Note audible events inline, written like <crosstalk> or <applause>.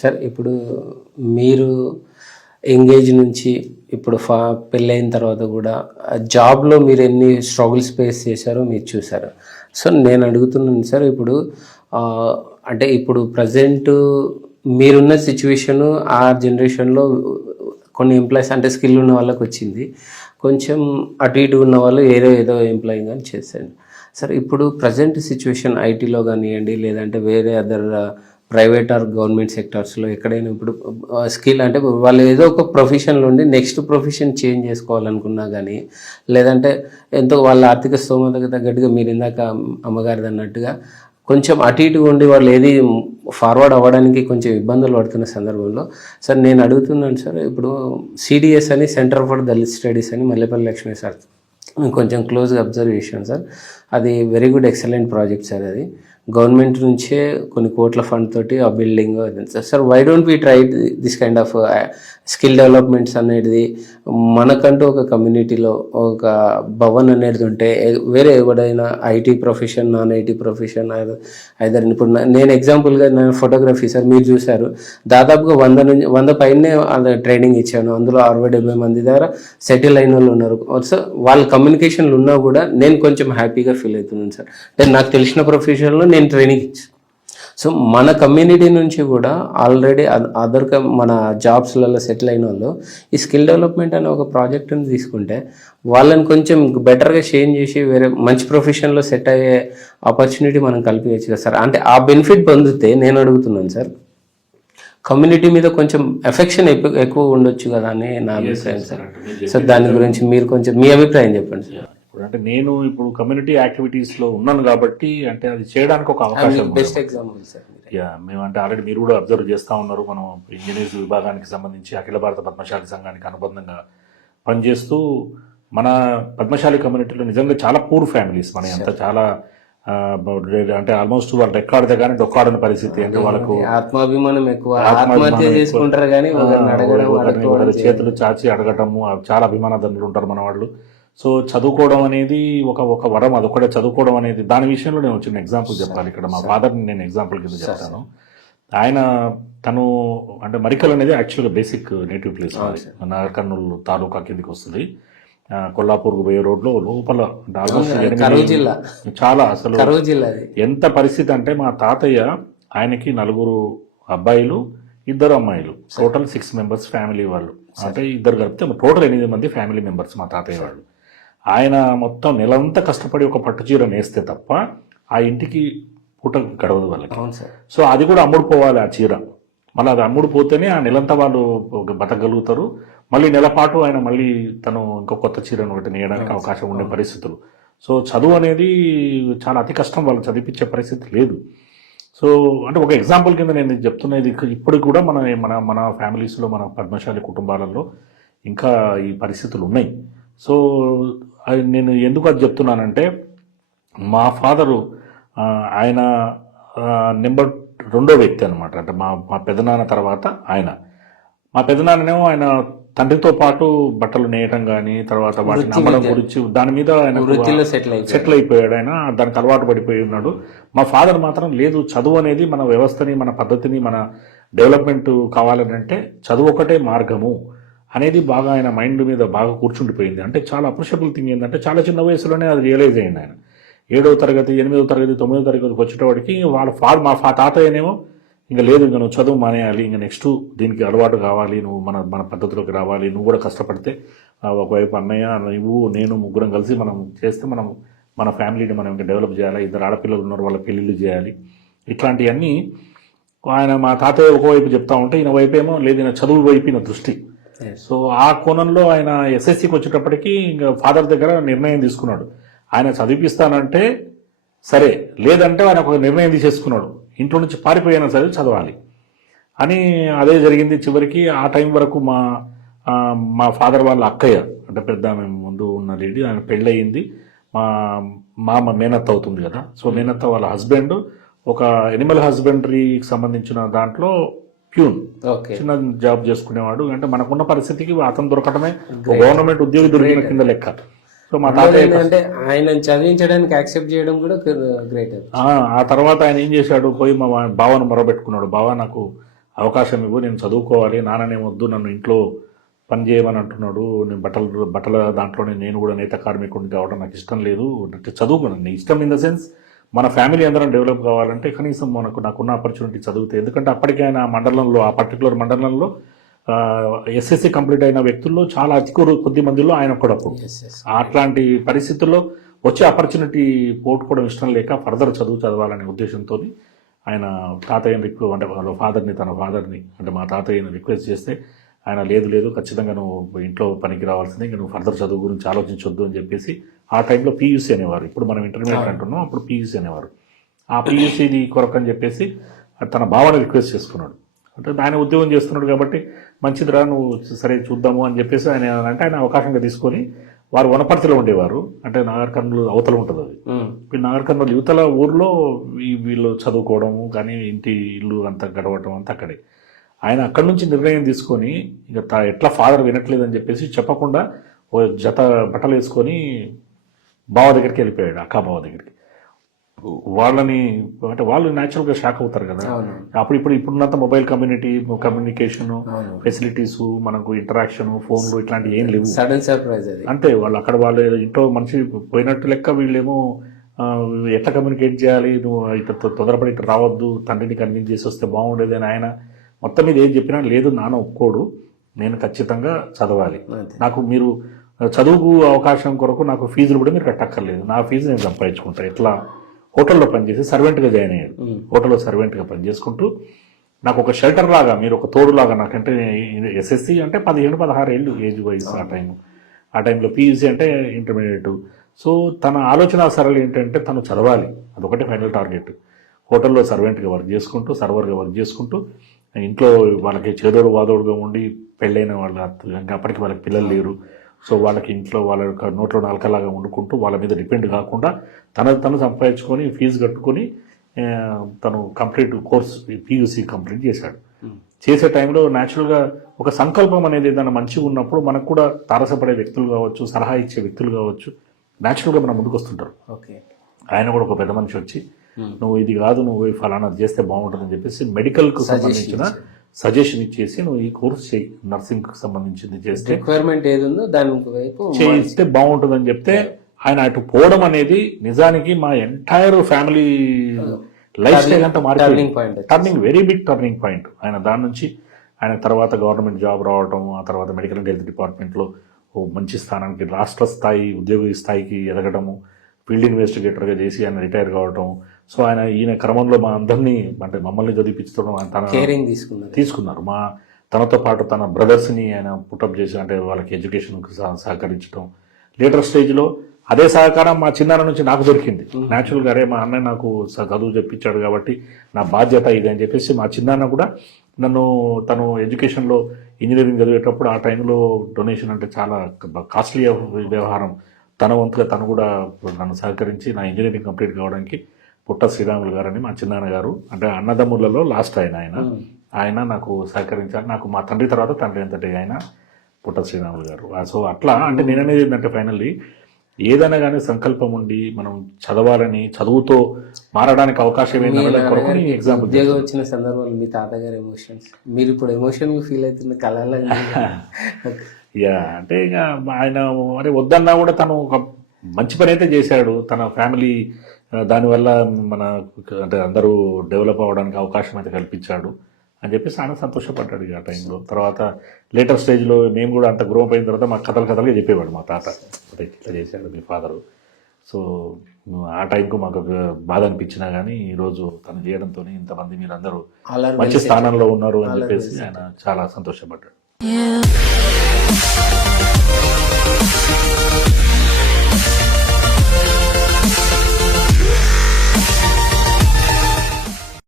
Sir ఇప్పుడు మీరు engage నుంచి ఇప్పుడు ఫా పెళ్ళైన తర్వాత కూడా జాబ్లో మీరు ఎన్ని స్ట్రగుల్స్ ఫేస్ చేశారో మీరు చూసారు. సో నేను అడుగుతున్నాను సార్ ఇప్పుడు అంటే ఇప్పుడు ప్రజెంట్ మీరున్న సిచ్యువేషను ఆ జనరేషన్లో కొన్ని ఎంప్లాయీస్ అంటే స్కిల్ ఉన్న వాళ్ళకి వచ్చింది. కొంచెం అటు ఇటు ఉన్న వాళ్ళు ఏదో ఏదో ఎంప్లాయింగ్ కానీ చేశారు. సార్ ఇప్పుడు ప్రజెంట్ సిచ్యువేషన్ ఐటీలో కానివ్వండి లేదంటే వేరే అదర్ ప్రైవేట్ ఆర్ గవర్నమెంట్ సెక్టార్స్లో ఎక్కడైనా ఇప్పుడు స్కిల్ అంటే వాళ్ళు ఏదో ఒక ప్రొఫెషన్లో ఉండి నెక్స్ట్ ప్రొఫెషన్ చేంజ్ చేసుకోవాలనుకున్నా కానీ లేదంటే ఎంతో వాళ్ళ ఆర్థిక స్తోమతకు తగ్గట్టుగా మీరు ఇందాక అమ్మగారిది అన్నట్టుగా కొంచెం అటు ఇటు ఉండి వాళ్ళు ఏది ఫార్వర్డ్ అవ్వడానికి కొంచెం ఇబ్బందులు పడుతున్న సందర్భంలో సార్ నేను అడుగుతున్నాను సార్ ఇప్పుడు సిడిఎస్ అని సెంటర్ ఫర్ దళిత్ స్టడీస్ అని మల్లెపల్లి లక్ష్మీ సార్ కొంచెం క్లోజ్గా అబ్జర్వ్ చేశాను సార్. అది very good excellent project sir అది. గవర్నమెంట్ నుంచే కొన్ని కోట్ల ఫండ్ తోటి ఆ building sir why don't we try this kind of skill developments అనేది మనకంటూ ఒక కమ్యూనిటీలో ఒక భవన్ అనేది ఉంటే వేరే ఎవడైనా IT profession non IT profession either ఇప్పుడు నేను ఎగ్జాంపుల్గా నేను ఫోటోగ్రఫీ సార్ మీరు చూశారు. దాదాపుగా వంద నుంచి వంద పైనే ట్రైనింగ్ ఇచ్చాను. అందులో అరవై డెబ్బై మంది దగ్గర సెటిల్ అయిన వాళ్ళు ఉన్నారు. సో వాళ్ళ కమ్యూనికేషన్లు ఉన్నా కూడా నేను కొంచెం హ్యాపీగా ఫీల్ అవుతున్నాను సార్. అంటే నాకు తెలిసిన ప్రొఫెషన్లో నేను ట్రైనింగ్ ఇచ్చాను సో మన కమ్యూనిటీ నుంచి కూడా ఆల్రెడీ అదర్ మన జాబ్స్లలో సెటిల్ అయిన వాళ్ళు ఈ స్కిల్ డెవలప్మెంట్ అనే ఒక ప్రాజెక్ట్ని తీసుకుంటే వాళ్ళని కొంచెం బెటర్గా చేంజ్ చేసి వేరే మంచి ప్రొఫెషన్లో సెట్ అయ్యే ఆపర్చునిటీ మనం కల్పించచ్చు కదా సార్. అంటే ఆ బెనిఫిట్ పొందితే నేను అడుగుతున్నాను సార్. కమ్యూనిటీ మీద కొంచెం ఎఫెక్షన్ ఎక్కువ ఎక్కువ ఉండొచ్చు కదా అని నా అభిప్రాయం సార్. సో దాని గురించి మీరు కొంచెం మీ అభిప్రాయం చెప్పండి సార్. ఇప్పుడు అంటే నేను ఇప్పుడు కమ్యూనిటీ యాక్టివిటీస్లో ఉన్నాను కాబట్టి అంటే అది చేయడానికి ఒక అవకాశం. బెస్ట్ ఎగ్జాంపుల్ సార్ యా మేము అంటే ఆల్రెడీ మీరు కూడా అబ్జర్వ్ చేస్తూ ఉన్నారు. మనం ఇంజనీర్స్ విభాగానికి సంబంధించి అఖిల భారత పద్మశాలి సంఘానికి అనుబంధంగా పనిచేస్తూ మన పద్మశాలి కమ్యూనిటీలో నిజంగా చాలా పూర్ ఫ్యామిలీస్ మన అంతా చాలా అంటే ఆల్మోస్ట్ వాళ్ళు రెక్కాడితే కానీ డొక్కాడని పరిస్థితి అంటే వాళ్ళకు ఆత్మాభిమానం ఎక్కువ. ఆత్మహత్య. చేసుకుంటారు కానీ చేతులు చాచి అడగటము చాలా అభిమానదండ్రులు ఉంటారు మన వాళ్ళు సో చదువుకోవడం అనేది ఒక ఒక వరం అదొకటే చదువుకోవడం అనేది దాని విషయంలో నేను చిన్న ఎగ్జాంపుల్ చెప్పాలి. ఇక్కడ మా ఫాదర్ని నేను ఎగ్జాంపుల్ కింద చెప్తాను. ఆయన తను అంటే మరికల్ అనేది యాక్చువల్గా basic native place Kurnool taluka కిందకి వస్తుంది. ఆ, కొల్లాపూర్కు పోయే రోడ్లో లోపల చాలా అసలు అది. ఎంత పరిస్థితి అంటే మా తాతయ్య ఆయనకి నలుగురు అబ్బాయిలు ఇద్దరు అమ్మాయిలు. టోటల్ సిక్స్ మెంబర్స్ ఫ్యామిలీ వాళ్ళు. అంటే ఇద్దరు కలిపితే టోటల్ ఎనిమిది మంది ఫ్యామిలీ మెంబర్స్ మా తాతయ్య వాళ్ళు. ఆయన మొత్తం నెలంతా కష్టపడి ఒక పట్టు చీర నేస్తే తప్ప ఆ ఇంటికి పూట గడవదు వాళ్ళకి. అవును సార్. సో అది కూడా అమ్ముడు పోవాలి ఆ చీర. మళ్ళీ అది అమ్ముడు పోతేనే ఆ నెలంతా వాళ్ళు బతకగలుగుతారు. మళ్ళీ నెలపాటు ఆయన మళ్ళీ తను ఇంకో కొత్త చీరను ఒకటి నేయడానికి అవకాశం ఉండే పరిస్థితులు. సో చదువు అనేది చాలా అతి కష్టం వాళ్ళు చదివించే పరిస్థితి లేదు. సో అంటే ఒక ఎగ్జాంపుల్ కింద నేను ఇది చెప్తున్నది ఇప్పుడు కూడా మన మన మన ఫ్యామిలీస్లో మన పద్మశాలి కుటుంబాలలో ఇంకా ఈ పరిస్థితులు ఉన్నాయి. సో నేను ఎందుకు అది చెప్తున్నానంటే మా ఫాదరు ఆయన నెంబర్ రెండో వ్యక్తి అనమాట అంటే మా మా పెదనాన్న తర్వాత ఆయన. మా పెదనాన్ననేమో ఆయన తండ్రితో పాటు బట్టలు నేయటం కానీ తర్వాత వాటిని అమ్మడం గురించి దాని మీద ఆయన సెటిల్ అయిపోయాడు. ఆయన. దానికి అలవాటు పడిపోయి ఉన్నాడు. మా ఫాదర్ మాత్రం లేదు చదువు అనేది మన వ్యవస్థని మన పద్ధతిని మన డెవలప్మెంట్ కావాలని అంటే చదువు ఒకటే మార్గము. అనేది బాగా ఆయన మైండ్ మీద బాగా కూర్చుండిపోయింది. అంటే చాలా అప్రిషియబుల్ థింగ్ ఏంటంటే చాలా చిన్న వయసులోనే అది రియలైజ్ అయ్యింది ఆయన. ఏడవ తరగతి ఎనిమిదవ తరగతి తొమ్మిదవ తరగతికి వచ్చేటప్పటికి వాళ్ళ ఫా మా ఫా తాతయ్యనేమో ఇంకా లేదు ఇంకా నువ్వు చదువు మానేయాలి ఇంకా నెక్స్ట్ దీనికి అలవాటు కావాలి నువ్వు మన మన పద్ధతిలోకి రావాలి నువ్వు కూడా కష్టపడితే ఒకవైపు అన్నయ్య నువ్వు నేను ముగ్గురం కలిసి మనం చేస్తే మనం మన ఫ్యామిలీని మనం ఇంకా డెవలప్ చేయాలి ఇద్దరు ఆడపిల్లలు ఉన్నారు వాళ్ళ పెళ్ళిళ్ళు చేయాలి. ఇట్లాంటివన్నీ ఆయన మా తాతయ్య ఒకవైపు చెప్తా ఉంటే ఈయన వైపు ఏమో లేదు ఈయన చదువు వైపు ఈయన దృష్టి. సో ఆ కోణంలో ఆయన ఎస్ఎస్సికి వచ్చేటప్పటికి ఇంకా ఫాదర్ దగ్గర నిర్ణయం తీసుకున్నాడు. ఆయన చదివిపిస్తానంటే సరే లేదంటే ఆయన ఒక నిర్ణయం తీసేసుకున్నాడు. ఇంట్లో నుంచి పారిపోయినా సరే చదవాలి. అని అదే జరిగింది చివరికి ఆ టైం వరకు మా మా ఫాదర్ వాళ్ళ అక్కయ్య అంటే పెద్ద మేము ముందు ఉన్న లేడీ ఆయన పెళ్ళయింది. మా మామ మేనత్త అవుతుంది కదా. సో మేనత్త వాళ్ళ హస్బెండ్ ఒక ఎనిమల్ హస్బెండరీకి సంబంధించిన దాంట్లో ప్యూన్. చిన్న జాబ్ చేసుకునేవాడు. అంటే మనకున్న పరిస్థితికి అతను దొరకటమే గవర్నమెంట్ ఉద్యోగి దొరికిన కింద లెక్క. సో మా తాతయ్య ఏంటంటే ఆయన చదివించడానికి యాక్సెప్ట్ చేయడం కూడా గ్రేట్ ఆ తర్వాత ఆయన ఏం చేశాడు? పోయి మా బావను మొరబెట్టుకున్నాడు. బావ నాకు అవకాశం ఇవ్వు నేను చదువుకోవాలి. నాన్ననేమొద్దు నన్ను ఇంట్లో పని చేయమని అంటున్నాడు. నేను బట్టలు బట్టల దాంట్లోనే నేను కూడా నేత కార్మికుడిని కావడం నాకు ఇష్టం లేదు. అంటే చదువుకున్నాను. ఇష్టం ఇన్ ద సెన్స్ మన ఫ్యామిలీ అందరం డెవలప్ కావాలంటే కనీసం మనకు నాకున్న ఆపర్చునిటీ చదివితే. ఎందుకంటే అప్పటికే ఆయన ఆ మండలంలో ఆ పర్టికులర్ మండలంలో ఎస్ఎస్సి కంప్లీట్ అయిన వ్యక్తుల్లో చాలా అతి కొద్ది- మందిలో ఆయన ఒకడప్పుడు అట్లాంటి పరిస్థితుల్లో వచ్చే ఆపర్చునిటీ పోగొట్టుకోవడం ఇష్టం లేక ఫర్దర్ చదువు చదవాలనే ఉద్దేశంతో ఆయన తాతయ్యని రిక్వె అంటే వాళ్ళ ఫాదర్ని తన ఫాదర్ని అంటే మా తాతయ్యని రిక్వెస్ట్ చేస్తే ఆయన లేదు లేదు ఖచ్చితంగా నువ్వు ఇంట్లో పనికి రావాల్సిందే ఇంకా నువ్వు ఫర్దర్ చదువు గురించి ఆలోచించొద్దు అని చెప్పేసి ఆ టైంలో పీయూసీ అనేవారు. ఇప్పుడు మనం ఇంటర్మీడియట్ అంటున్నాం అప్పుడు పీయూసీ అనేవారు. ఆ పీయూసీది కొరకు అని చెప్పేసి తన భావన రిక్వెస్ట్ చేసుకున్నాడు. అంటే ఆయన ఉద్యోగం చేస్తున్నాడు కాబట్టి మంచిదిరా నువ్వు సరే చూద్దాము అని చెప్పేసి ఆయన అంటే ఆయన అవకాశంగా తీసుకొని వారు వనపర్తిలో ఉండేవారు. అంటే నాగర్ కర్నూలు అవతల ఉంటుంది అది. ఉమ్. ఇప్పుడు నాగర్ కర్నూలు యువతల ఊర్లో వీళ్ళు చదువుకోవడము కానీ ఇంటి ఇల్లు అంతా గడవటం అంతా అక్కడే. ఆయన అక్కడి నుంచి నిర్ణయం తీసుకొని ఇక తా- ఎట్లా ఫాదర్ వినట్లేదని చెప్పేసి చెప్పకుండా ఓ జత బట్టలు వేసుకొని బావ దగ్గరికి వెళ్ళిపోయాడు అక్క బావ దగ్గరికి. వాళ్ళని అంటే వాళ్ళు న్యాచురల్గా షాక్ అవుతారు కదా. అప్పుడు ఇప్పుడు ఇప్పుడున్నంత మొబైల్ కమ్యూనిటీ కమ్యూనికేషన్ ఫెసిలిటీస్ మనకు ఇంటరాక్షన్ ఫోన్లు ఇట్లాంటివి ఏం లేవు. సడన్ సర్ప్రైజ్ అంతే వాళ్ళు అక్కడ వాళ్ళు ఇంట్లో మనిషి పోయినట్టు లెక్క వీళ్ళేమో ఎట్లా కమ్యూనికేట్ చేయాలి? నువ్వు ఇట్లా తొందరపడి ఇక్కడ రావద్దు తండ్రిని కన్విన్స్ చేసి వస్తే బాగుండేది అని ఆయన మొత్తం మీద ఏం చెప్పినా లేదు నాన్న ఒప్పుకోడు. నేను ఖచ్చితంగా చదవాలి. నాకు మీరు చదువుకు అవకాశం కొరకు నాకు ఫీజులు కూడా మీరు కట్టక్కర్లేదు. నా ఫీజు నేను సంపాదించుకుంటా. ఇట్లా హోటల్లో పనిచేసి సర్వెంట్గా జాయిన్ అయ్యాడు ఉమ్. హోటల్లో సర్వెంట్గా పనిచేసుకుంటూ నాకు ఒక షెల్టర్ లాగా మీరు ఒక తోడులాగా నాకంటే ఎస్ఎస్సి అంటే పదిహేను పదహారు ఏళ్ళు ఏజ్ వయసు ఆ టైం ఆ టైంలో పీయూసీ అంటే ఇంటర్మీడియట్ సో తన ఆలోచన సరళి ఏంటంటే తను చదవాలి. అదొకటి ఫైనల్ టార్గెట్. హోటల్లో సర్వెంట్గా వర్క్ చేసుకుంటూ సర్వర్గా వర్క్ చేసుకుంటూ ఇంట్లో వాళ్ళకి చేదోడు వాదోడుగా ఉండి పెళ్ళైన వాళ్ళ ఇంకా అప్పటికి వాళ్ళకి పిల్లలు లేరు సో వాళ్ళకి ఇంట్లో వాళ్ళ యొక్క నోట్లో నాలుకలాగా వండుకుంటూ వాళ్ళ మీద డిపెండ్ కాకుండా తనది తను సంపాదించుకొని ఫీజు కట్టుకొని తను కంప్లీట్ కోర్స్ పీయూసీ కంప్లీట్ చేశాడు ఉమ్. చేసే టైంలో న్యాచురల్గా ఒక సంకల్పం అనేది ఏదైనా మంచిగా ఉన్నప్పుడు మనకు కూడా తారసపడే వ్యక్తులు కావచ్చు సలహా ఇచ్చే వ్యక్తులు కావచ్చు న్యాచురల్గా మన ముందుకు వస్తుంటారు ఓకే ఆయన కూడా ఒక పెద్ద మనిషి వచ్చి Hmm. నువ్వు ఇది కాదు నువ్వు ఈ ఫలానాది చేస్తే బాగుంటుందని చెప్పేసి మెడికల్కు సంబంధించిన సజెషన్ ఇచ్చేసి నువ్వు ఈ కోర్స్ చేయి నర్సింగ్కి సంబంధించింది చేస్తే రిక్వైర్మెంట్ ఏది ఉందో దాని వైపు చేయిస్తే బాగుంటుందని చెప్తే ఆయన అటు పోవడం అనేది నిజానికి మా ఎంటైర్ ఫ్యామిలీ లైఫ్ స్టైల్ అంతా turning point turning very big turning point ఆయన దాని నుంచి ఆయన తర్వాత గవర్నమెంట్ జాబ్ రావడం ఆ తర్వాత మెడికల్ అండ్ హెల్త్ డిపార్ట్మెంట్లో ఓ మంచి స్థానానికి రాష్ట్ర స్థాయి ఉద్యోగ స్థాయికి ఎదగడము ఫీల్డ్ ఇన్వెస్టిగేటర్గా చేసి ఆయన రిటైర్ కావడం సో ఆయన ఈయన క్రమంలో మా అందరినీ అంటే మమ్మల్ని చదివించడం తన కేరింగ్ తీసుకున్నారు. తీసుకున్నారు. మా తనతో పాటు తన బ్రదర్స్ని ఆయన పుటప్ చేసి అంటే వాళ్ళకి ఎడ్యుకేషన్కి సహకరించడం లేటర్ స్టేజ్లో అదే సహకారం మా చిన్నాన్న నుంచి నాకు దొరికింది. న్యాచురల్గా అరే మా అన్నయ్య నాకు చదువు చెప్పించాడు కాబట్టి నా బాధ్యత ఇది అని చెప్పేసి మా చిన్నాన్న కూడా నన్ను తను ఎడ్యుకేషన్లో ఇంజనీరింగ్ చదివేటప్పుడు ఆ టైంలో డొనేషన్ అంటే చాలా కాస్ట్లీ వ్యవహారం. తన వంతుగా తను కూడా నన్ను సహకరించి నా ఇంజనీరింగ్ కంప్లీట్ కావడానికి పుట్ట శ్రీరాములు గారని మా చిన్నాన్న గారు అంటే అన్నదమ్ములలో లాస్ట్ ఆయన ఆయన. ఆయన నాకు సహకరించారు. నాకు మా తండ్రి తర్వాత తండ్రి ఎంతటి ఆయన పుట్ట శ్రీరాములు గారు. సో అట్లా అంటే నేను అనేది ఏంటంటే ఫైనల్లీ ఏదైనా కానీ సంకల్పం ఉండి మనం చదవాలని చదువుతో మారడానికి అవకాశం ఏంటనే కొరకు ఎగ్జాంపుల్ ఉద్యోగం వచ్చిన సందర్భంలో మీ తాతగారి ఎమోషన్స్ మీరు ఇప్పుడు ఎమోషన్ ఫీల్ అవుతున్న కళలో యా <laughs> అంటే ఇక ఆయన మరి వద్దన్నా కూడా తను ఒక మంచి పని అయితే చేశాడు. తన ఫ్యామిలీ దానివల్ల మన అంటే అందరూ డెవలప్ అవ్వడానికి అవకాశం అయితే కల్పించాడు అని చెప్పేసి ఆయన సంతోషపడ్డాడు ఆ టైంలో. తర్వాత లేటర్ స్టేజ్లో మేము కూడా అంత గ్రో అయిన తర్వాత మా కథలు కథలుగా చెప్పేవాడు మా తాత. అంటే ఇట్లా చేశాడు మీ ఫాదరు సో ఆ టైంకు మాకు ఒక బాధ అనిపించినా కానీ ఈరోజు తను చేయడంతో ఇంతమంది మీరందరూ మంచి స్థానంలో ఉన్నారు అని చెప్పేసి ఆయన చాలా సంతోషపడ్డాడు.